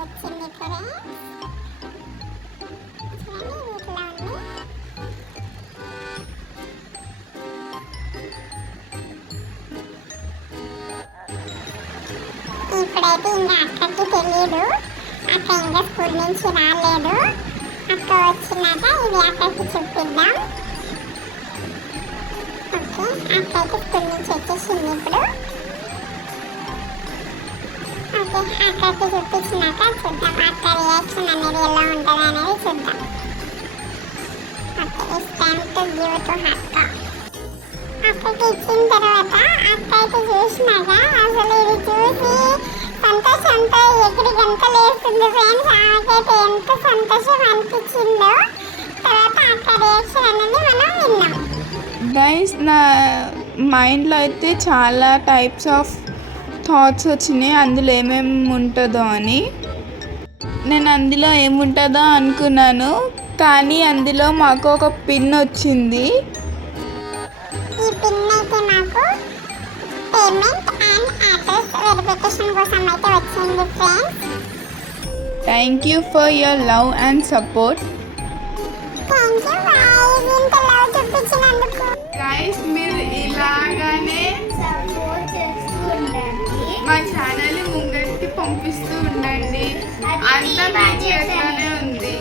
వచ్చింది ఫ్రెండ్స్. చూడండి ఇట్లా ఉంది. ఇప్పుడైతే ఇంకా అక్కకి తెలియదు, అక్క ఇంకా స్కూల్ నుంచి రాలేదు. అక్క వచ్చినాక ఇది అక్కకి చూపిద్దాం. ఓకే, అక్క అయితే స్కూల్ నుంచి వచ్చేసింది ఇప్పుడు. ఓకే, అక్కకి చూపించినాక చూద్దాం అక్క రియాక్షన్ అనేది ఎలా ఉంటుంది అనేది చూద్దాం. Okay, it's time to give to అక్క. అక్కకి ఇచ్చిన తర్వాత అక్క అయితే చూసినాక అసలు ఇది చూసి సంతోషంతో ఎగిరి గంటలు వేస్తుంది ఫ్రెండ్స్. ఆమెకైతే ఎంత సంతోషం అనిపించిందో తర్వాత అక్క రియాక్షన్ అనేది మనం విన్నాం. గైస్, నా మైండ్లో అయితే చాలా టైప్స్ ఆఫ్ థాట్స్ వచ్చినాయి అందులో ఏమేమి ఉంటుందో అని. నేను అందులో ఏముంటుందో అనుకున్నాను, కానీ అందులో మాకు ఒక పిన్ వచ్చింది. ఈ పిన్ అయితే మాకు పేమెంట్ అండ్ అడ్రస్ వెరిఫికేషన్ కోసం అయితే వచ్చింది friends. Thank you for your love and support. Thank you guys, ఇంత లవ్ చూపించినందుకు. గైస్, మీరు ఇలాగానే సపోర్ట్ చేస్తూ ఉండండి. మా ఛానల్ ముంగటికి పంపిస్తూ ఉండండి. అంతా మీ చేతిలోనే ఉంది.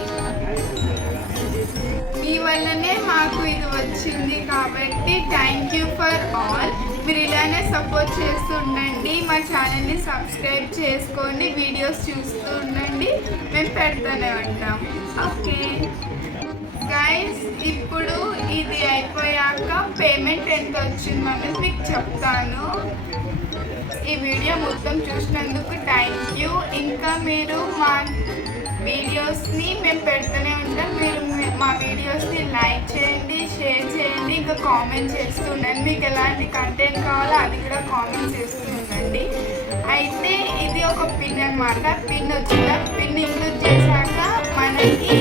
మీ వల్లనే మాకు ఇది వచ్చింది కాబట్టి థ్యాంక్ యూ ఫర్ ఆల్. మీరు ఇలానే సపోర్ట్ చేస్తూ ఉండండి. మా ఛానల్ని సబ్స్క్రైబ్ చేసుకొని వీడియోస్ చూస్తూ ఉండండి. మేము పెడుతూనే ఉంటాం. ఓకే గైస్, ఇప్పుడు ఇది అయిపోయాక పేమెంట్ ఎంత వచ్చిందో అనేది మీకు చెప్తాను. ఈ వీడియో మొత్తం చూసినందుకు థ్యాంక్ యూ. ఇంకా మీరు మా వీడియోస్ని మేము పెడుతూనే ఉంటాం. మీరు మా వీడియోస్ని లైక్ చేయండి, షేర్ చేయండి, ఇంకా కామెంట్ చేస్తూ ఉండండి. మీకు ఎలాంటి కంటెంట్ కావాలో అది కూడా కామెంట్ చేస్తూ ఉండండి. అయితే ఇది ఒక పిన్ అన్నమాట. పిన్ వచ్చిందా, పిన్ ఇంక్లూడ్ చేశాక మనకి